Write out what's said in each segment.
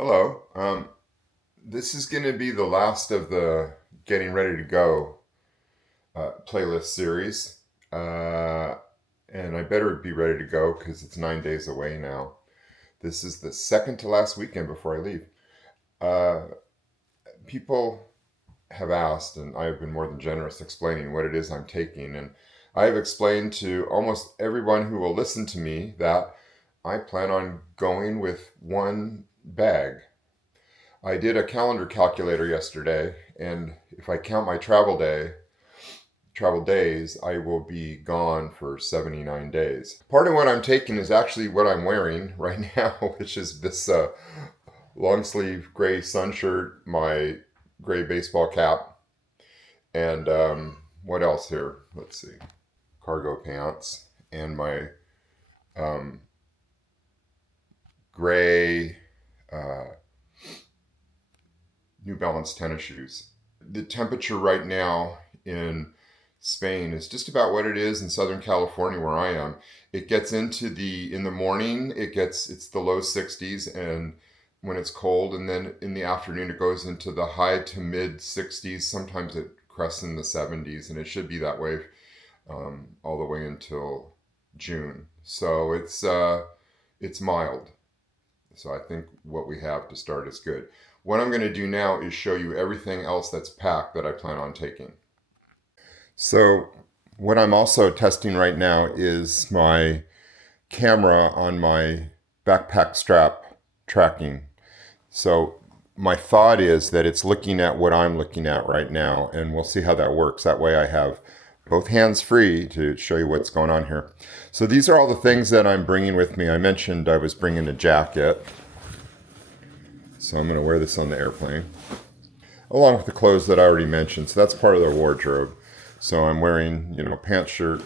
Hello. This is going to be the last of the Getting Ready to Go playlist series. Uh, and I better be ready to go because it's 9 days away now. This is the second to last weekend before I leave. Uh, People have asked, and I have been more than generous explaining what it is I'm taking. And I have explained to almost everyone who will listen to me that I plan on going with one bag. I did a calendar calculator yesterday, and if I count my travel days, I will be gone for 79 days. Part of what I'm taking is actually what I'm wearing right now, which is this long sleeve gray sun shirt, my gray baseball cap, and what else here? Let's see, cargo pants, and my um, gray uh, New Balance tennis shoes. The temperature right now in Spain is just about what it is in Southern California where I am. It gets into in the morning, it's the low 60s and when it's cold, and then in the afternoon it goes into the high to mid 60s. Sometimes it crests in the 70s, and it should be that way all the way until June. So it's mild. So I think what we have to start is good. What I'm going to do now is show you everything else that's packed that I plan on taking. So what I'm also testing right now is my camera on my backpack strap tracking. So my thought is that it's looking at what I'm looking at right now, and we'll see how that works. That way I have both hands free to show you what's going on here. So these are all the things that I'm bringing with me. I mentioned I was bringing a jacket. So I'm going to wear this on the airplane, along with the clothes that I already mentioned. So that's part of the wardrobe. So I'm wearing, pants, shirt,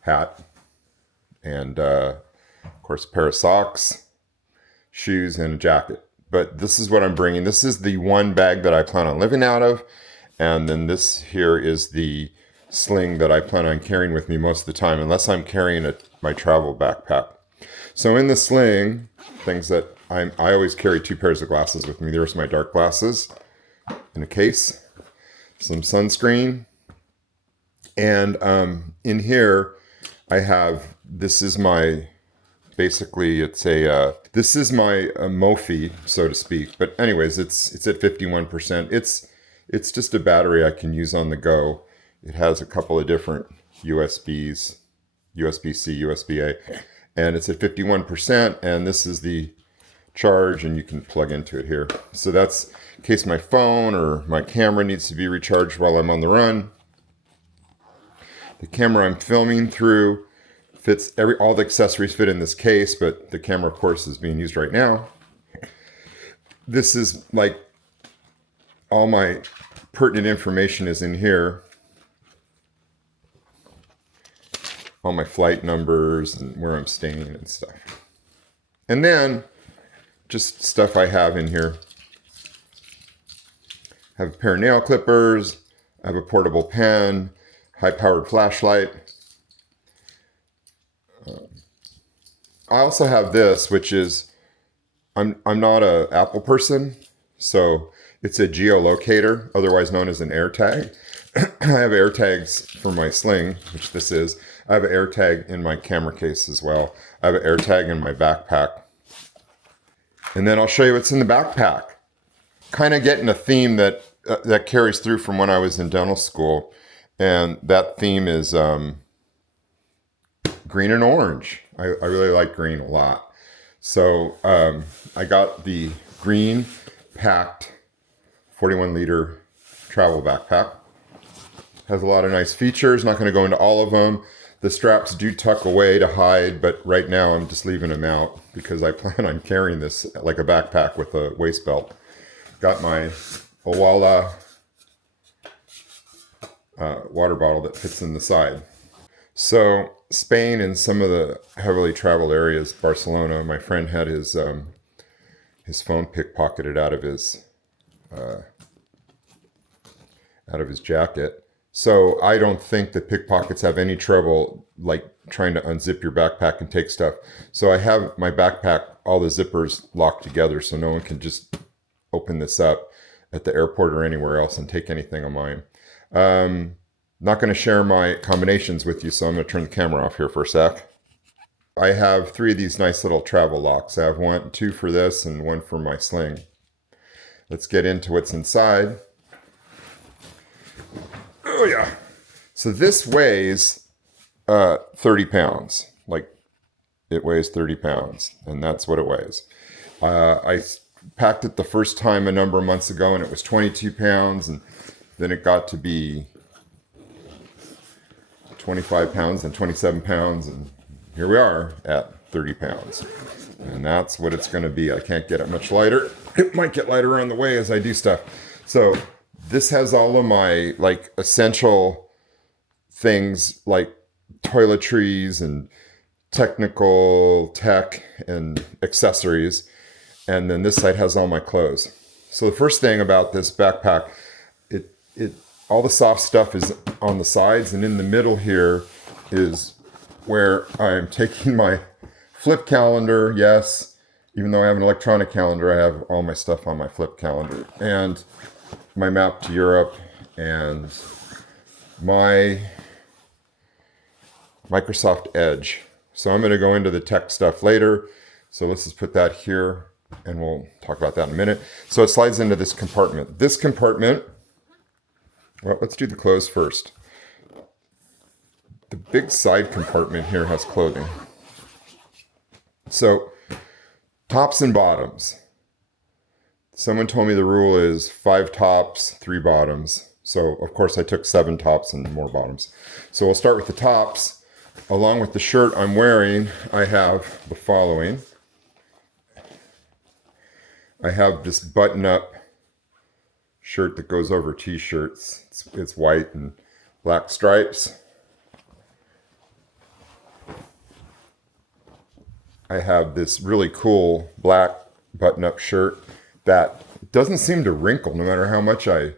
hat, and of course a pair of socks, shoes, and a jacket. But this is what I'm bringing. This is the one bag that I plan on living out of. And then this here is the sling that I plan on carrying with me most of the time, unless I'm carrying my travel backpack. So in the sling, things that I always carry two pairs of glasses with me. There's my dark glasses in a case, some sunscreen, and in here I have, this is my, basically it's this is my Mophie, so to speak. But anyways, it's at 51%. It's just a battery I can use on the go. It has a couple of different USBs, USB-C, USB-A, and it's at 51%, and this is the charge, and you can plug into it here. So that's in case my phone or my camera needs to be recharged while I'm on the run. The camera I'm filming through fits, all the accessories fit in this case, but the camera, of course, is being used right now. This is like all my pertinent information is in here. All my flight numbers and where I'm staying and stuff. And then just stuff I have in here. I have a pair of nail clippers. I have a portable pen, high-powered flashlight. I also have this, which is, I'm not a Apple person, so it's a geolocator, otherwise known as an AirTag. I have AirTags for my sling, which this is. I have an AirTag in my camera case as well. I have an AirTag in my backpack. And then I'll show you what's in the backpack. Kind of getting a theme that carries through from when I was in dental school. And that theme is green and orange. I really like green a lot. So I got the green packed 41-liter travel backpack. Has a lot of nice features. Not going to go into all of them. The straps do tuck away to hide, but right now I'm just leaving them out because I plan on carrying this like a backpack with a waist belt. Got my Owala water bottle that fits in the side. So Spain and some of the heavily traveled areas, Barcelona, my friend had his phone pickpocketed out of his jacket. So I don't think that pickpockets have any trouble like trying to unzip your backpack and take stuff. So I have my backpack, all the zippers locked together so no one can just open this up at the airport or anywhere else and take anything of mine. Not going to share my combinations with you, so I'm going to turn the camera off here for a sec. I have 3 of these nice little travel locks. I have 2 for this and 1 for my sling. Let's get into what's inside. Oh yeah. So this weighs 30 pounds. Like, it weighs 30 pounds, and that's what it weighs. I packed it the first time a number of months ago, and it was 22 pounds, and then it got to be 25 pounds and 27 pounds, and here we are at 30 pounds. And that's what it's going to be. I can't get it much lighter. It might get lighter on the way as I do stuff. So this has all of my like essential things like toiletries and technical tech and accessories. And then this side has all my clothes. So the first thing about this backpack, it all the soft stuff is on the sides, and in the middle here is where I'm taking my flip calendar. Yes, even though I have an electronic calendar, I have all my stuff on my flip calendar, and my map to Europe, and my Microsoft Edge. So I'm going to go into the tech stuff later. So let's just put that here, and we'll talk about that in a minute. So it slides into this compartment. This compartment, well, let's do the clothes first. The big side compartment here has clothing. So tops and bottoms. Someone told me the rule is 5 tops, 3 bottoms. So of course I took 7 tops and more bottoms. So we'll start with the tops. Along with the shirt I'm wearing, I have the following. I have this button-up shirt that goes over t-shirts. It's white and black stripes. I have this really cool black button-up shirt that doesn't seem to wrinkle no matter how much I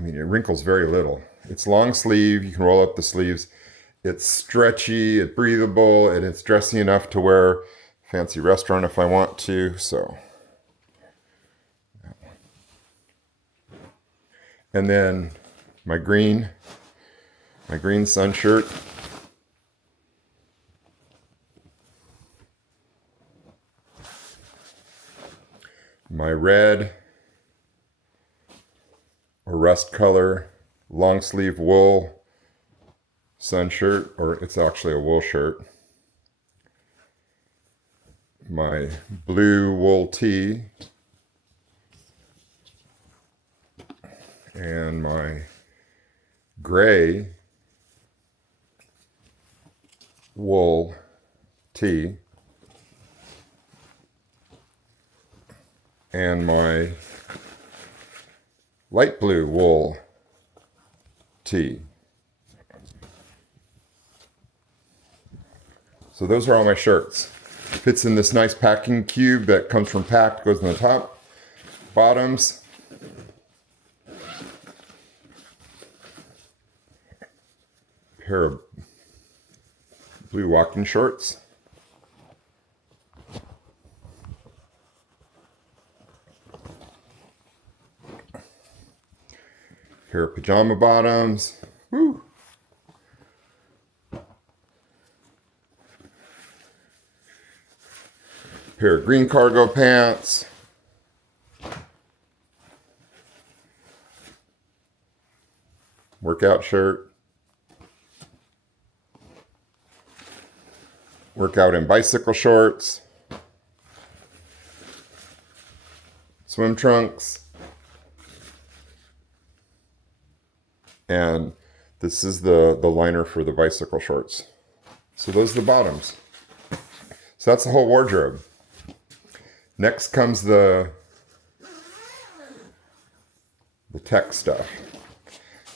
mean, it wrinkles very little. It's long sleeve. You can roll up the sleeves. It's stretchy, it's breathable, and it's dressy enough to wear a fancy restaurant if I want to. So, and then my green sun shirt. My red or rust color long sleeve wool sun shirt, or it's actually a wool shirt. My blue wool tee, and my gray wool tee, and my light blue wool tee. So those are all my shirts. Fits in this nice packing cube that comes from Pact, goes on the top. Bottoms. Pair of blue walking shorts. Pair of pajama bottoms. Woo. Pair of green cargo pants. Workout shirt. Workout in bicycle shorts. Swim trunks. And this is the liner for the bicycle shorts. So those are the bottoms. So that's the whole wardrobe. Next comes the tech stuff.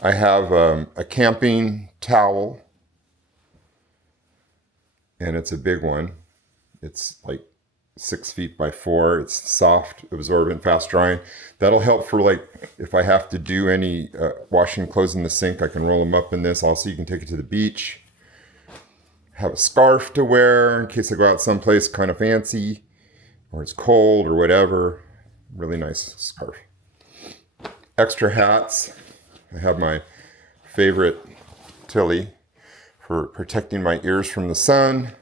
I have a camping towel, and it's a big one. It's like 6 feet by 4. It's soft, absorbent, fast drying. That'll help for like if I have to do any washing clothes in the sink, I can roll them up in this. Also, you can take it to the beach. have a scarf to wear in case I go out someplace kind of fancy or it's cold or whatever. Really nice scarf. Extra hats. I have my favorite Tilly for protecting my ears from the sun.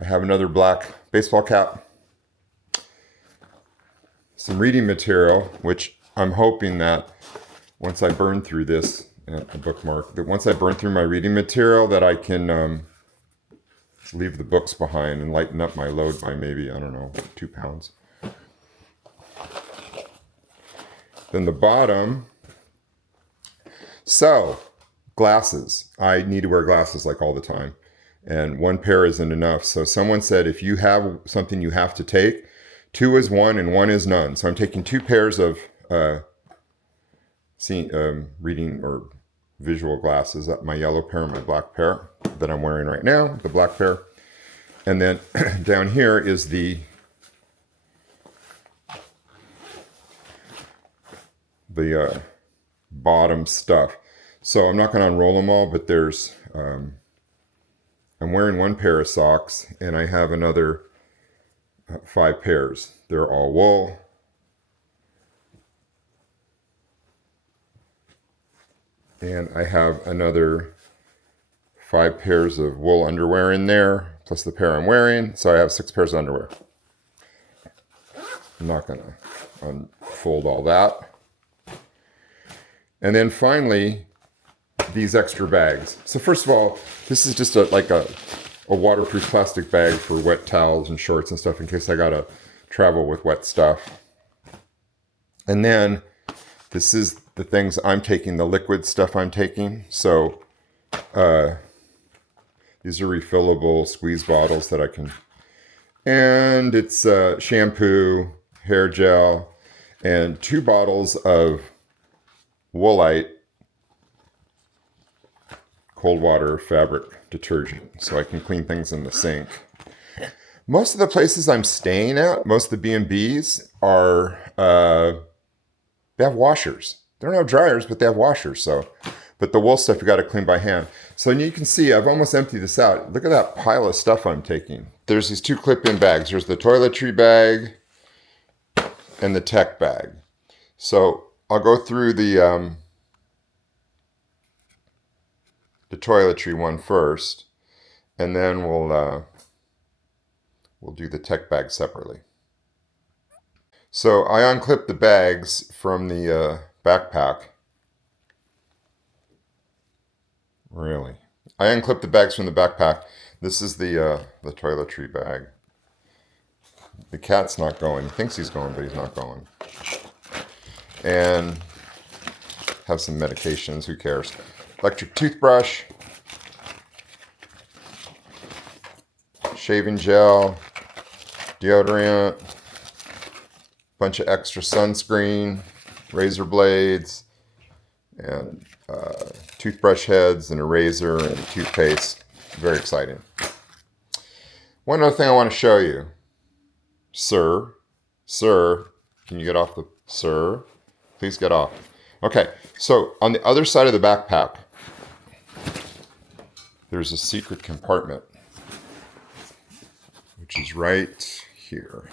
I have another black baseball cap. Some reading material, which I'm hoping that once I burn through this, a bookmark, that once I burn through my reading material that I can leave the books behind and lighten up my load by maybe, I don't know, 2 pounds. Then the bottom. So, glasses. I need to wear glasses like all the time. And 1 pair isn't enough. So someone said if you have something you have to take, 2 is 1 and 1 is none. So I'm taking 2 pairs of reading or visual glasses, my yellow pair and my black pair that I'm wearing right now, the black pair. And then down here is the bottom stuff. So I'm not going to unroll them all, but there's, I'm wearing 1 pair of socks and I have another 5 pairs. They're all wool. And I have another 5 pairs of wool underwear in there, plus the pair I'm wearing. So I have 6 pairs of underwear. I'm not going to unfold all that. And then finally, these extra bags. So first of all, this is just like a waterproof plastic bag for wet towels and shorts and stuff in case I gotta travel with wet stuff. And then this is the things I'm taking, the liquid stuff I'm taking. So these are refillable squeeze bottles that I can, and it's shampoo, hair gel, and 2 bottles of Woolite cold water fabric detergent so I can clean things in the sink. Most of the places I'm staying at, most of the B&Bs are, they have washers. They don't have dryers, but they have washers. So, but the wool stuff you got to clean by hand. So you can see I've almost emptied this out. Look at that pile of stuff I'm taking. There's these 2 clip-in bags. There's the toiletry bag and the tech bag. So I'll go through the toiletry one first, and then we'll do the tech bag separately. So I unclipped the bags from the backpack. Really, I unclipped the bags from the backpack. This is the toiletry bag. The cat's not going. He thinks he's going, but he's not going. And have some medications. Who cares? Electric toothbrush, shaving gel, deodorant, bunch of extra sunscreen, razor blades, and toothbrush heads, and a razor, and toothpaste. Very exciting. One other thing I want to show you. Sir, can you get off the, sir? Please get off. Okay, so on the other side of the backpack, there's a secret compartment, which is right here.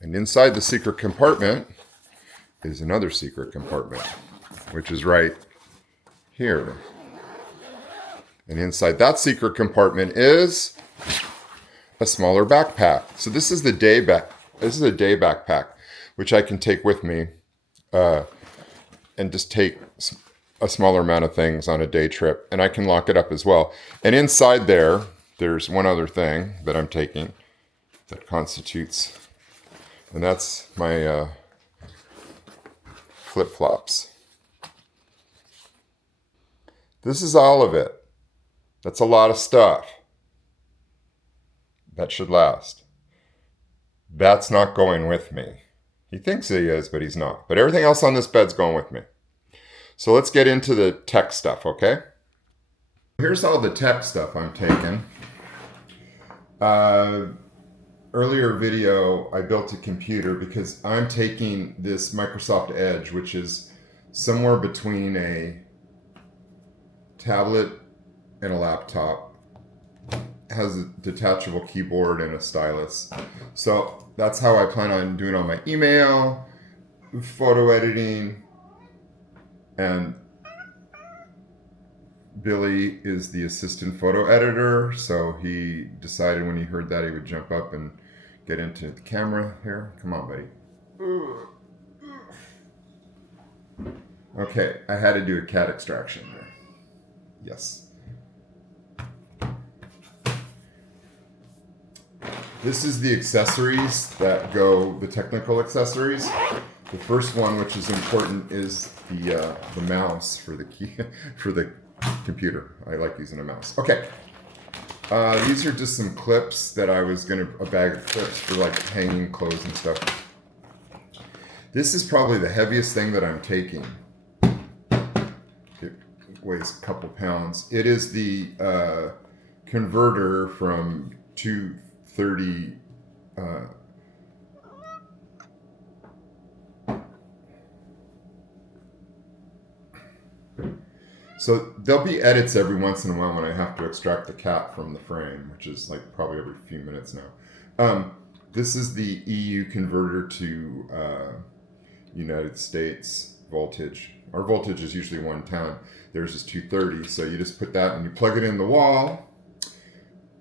And inside the secret compartment is another secret compartment, which is right here. And inside that secret compartment is a smaller backpack. So this is the day back. This is a day backpack, which I can take with me and just take a smaller amount of things on a day trip, and I can lock it up as well. And inside there, there's one other thing that I'm taking that constitutes, and that's my flip-flops. This is all of it. That's a lot of stuff. That should last. That's not going with me. He thinks he is, but he's not. But everything else on this bed's going with me. So let's get into the tech stuff, okay? Here's all the tech stuff I'm taking. Earlier video, I built a computer because I'm taking this Microsoft Edge, which is somewhere between a tablet and a laptop. Has a detachable keyboard and a stylus. So that's how I plan on doing all my email, photo editing, and Billy is the assistant photo editor, so he decided when he heard that he would jump up and get into the camera here. Come on, buddy. Okay, I had to do a cat extraction there. Yes. This is the accessories that go, the technical accessories. The first one, which is important, is the mouse for the key for the computer. I like using a mouse. Okay. These are just some clips that I was a bag of clips for like hanging clothes and stuff. This is probably the heaviest thing that I'm taking. It weighs a couple pounds. It is the converter from 230. So there'll be edits every once in a while when I have to extract the cat from the frame, which is like probably every few minutes now. This is the EU converter to United States voltage. Our voltage is usually 110. Theirs is 230. So you just put that and you plug it in the wall,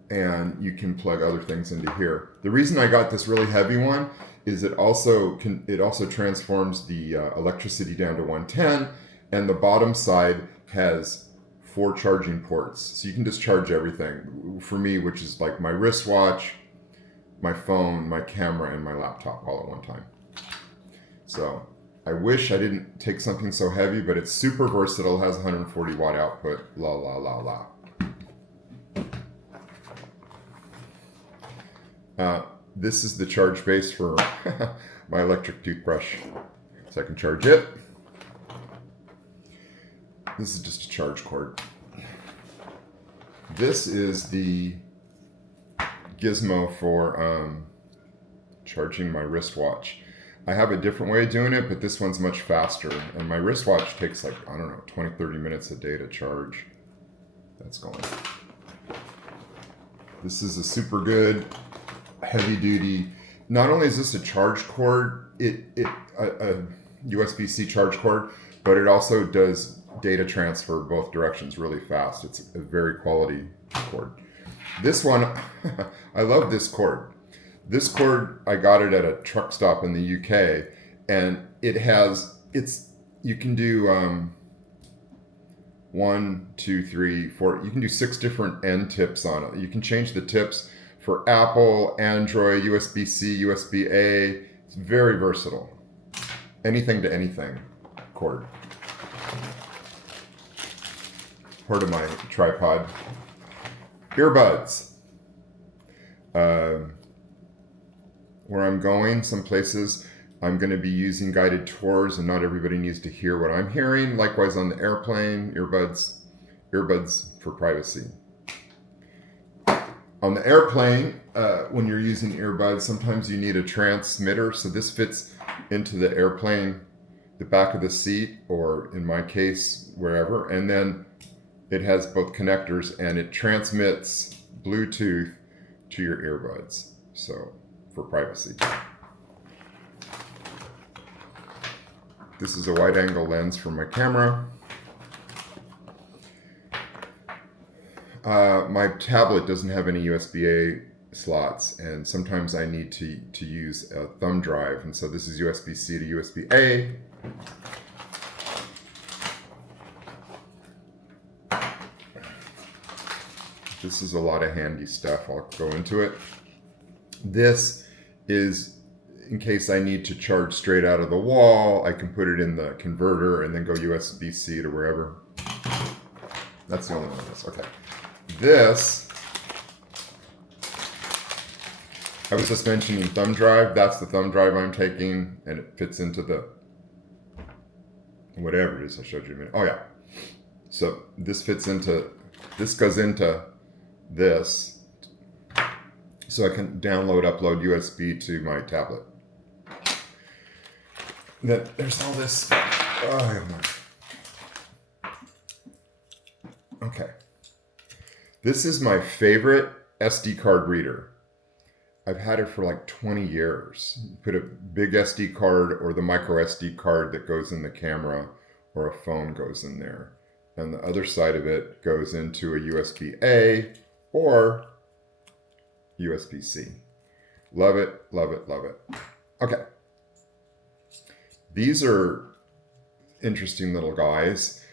and you can plug other things into here. The reason I got this really heavy one is it also transforms the electricity down to 110, and the bottom side has 4 charging ports, so you can just charge everything. For me, which is like my wristwatch, my phone, my camera, and my laptop all at one time. So I wish I didn't take something so heavy, but it's super versatile, has 140 watt output, la la la la. This is the charge base for my electric toothbrush, so I can charge it. This is just a charge cord. This is the gizmo for charging my wristwatch. I have a different way of doing it, but this one's much faster. And my wristwatch takes like, I don't know, 20, 30 minutes a day to charge. That's going. This is a super good, heavy duty. Not only is this a charge cord, a USB-C charge cord, but it also does data transfer both directions really fast. It's a very quality cord. This one, I love this cord. This cord, I got it at a truck stop in the UK, and you can do 1, 2, 3, 4. You can do 6 different end tips on it. You can change the tips for Apple, Android, USB-C, USB-A. It's very versatile. Anything to anything cord. Part of my tripod. Earbuds. Where I'm going, some places, I'm going to be using guided tours, and not everybody needs to hear what I'm hearing. Likewise on the airplane, earbuds for privacy. On the airplane, when you're using earbuds, sometimes you need a transmitter, so this fits into the airplane, the back of the seat, or in my case, wherever, and then it has both connectors, and it transmits Bluetooth to your earbuds, so for privacy. This is a wide-angle lens for my camera. My tablet doesn't have any USB-A slots, and sometimes I need to use a thumb drive, and so this is USB-C to USB-A. This is a lot of handy stuff. I'll go into it. This is in case I need to charge straight out of the wall. I can put it in the converter and then go USB-C to wherever. That's the only one of this. Okay. This, I was just mentioning thumb drive. That's the thumb drive I'm taking, and it fits into the whatever it is I showed you a minute. Oh yeah. So this goes into this, so I can upload USB to my tablet. Then there's all this stuff. Oh, I have more. Okay. This is my favorite SD card reader. I've had it for like 20 years. You put a big SD card or the micro SD card that goes in the camera, or a phone goes in there. And the other side of it goes into a USB-A or USB-C. Love it, love it, love it. Okay. These are interesting little guys.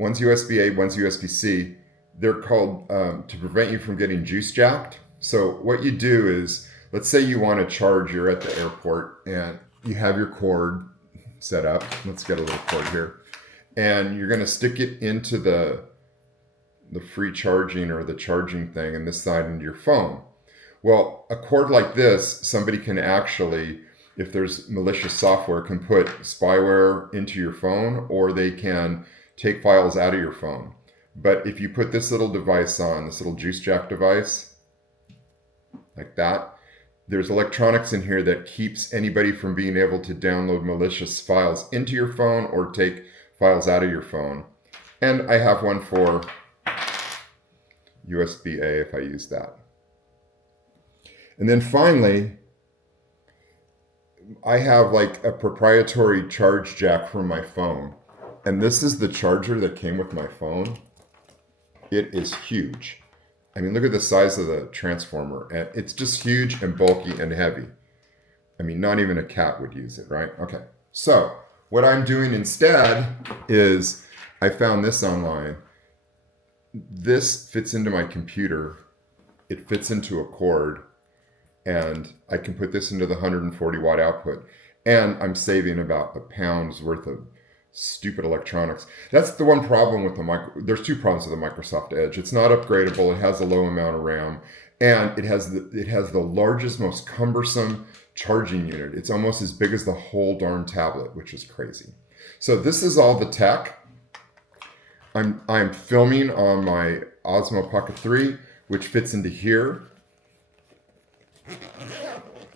One's USB-A, one's USB-C. They're called to prevent you from getting juice jacked. So what you do is, let's say you want to charge, you're at the airport and you have your cord set up. Let's get a little cord here. And you're going to stick it into the free charging or the charging thing and this side into your phone. Well, a cord like this, somebody can actually, if there's malicious software, can put spyware into your phone, or they can take files out of your phone. But if you put this little device on, this little juice jack device, like that, there's electronics in here that keeps anybody from being able to download malicious files into your phone or take files out of your phone. And I have one for USB-A if I use that. And then finally, I have like a proprietary charge jack for my phone. And this is the charger that came with my phone. It is huge. I mean, look at the size of the transformer. And it's just huge and bulky and heavy. I mean, not even a cat would use it, right? Okay. So what I'm doing instead is I found this online. This fits into my computer. It fits into a cord. And I can put this into the 140 watt output. And I'm saving about a pound's worth of stupid electronics. That's the one problem with there's two problems with the Microsoft Edge. It's not upgradable. It has a low amount of RAM. And it has the largest, most cumbersome charging unit. It's almost as big as the whole darn tablet, which is crazy. So this is all the tech. I'm filming on my Osmo Pocket 3, which fits into here.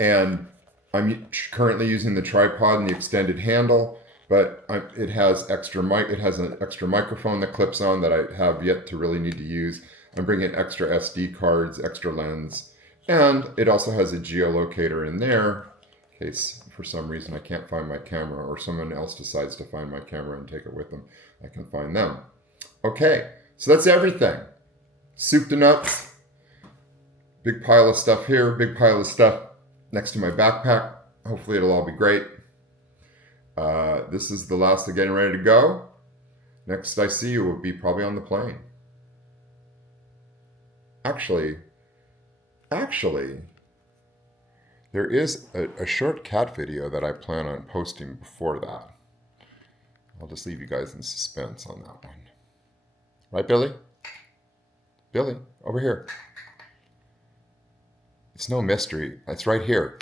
And I'm currently using the tripod and the extended handle, but it has an extra microphone that clips on that I have yet to really need to use. I'm bringing extra SD cards, extra lens, and it also has a geolocator in there in case for some reason I can't find my camera or someone else decides to find my camera and take it with them. I can find them. Okay, so that's everything. Soup to nuts. Big pile of stuff here, big pile of stuff next to my backpack. Hopefully it'll all be great. This is the last of getting ready to go. Next I see you will be probably on the plane. Actually, there is a short cat video that I plan on posting before that. I'll just leave you guys in suspense on that one. Right, Billy? Billy, over here. It's no mystery. It's right here.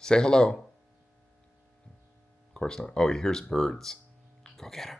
Say hello. Of course not. Oh, he hears birds. Go get him.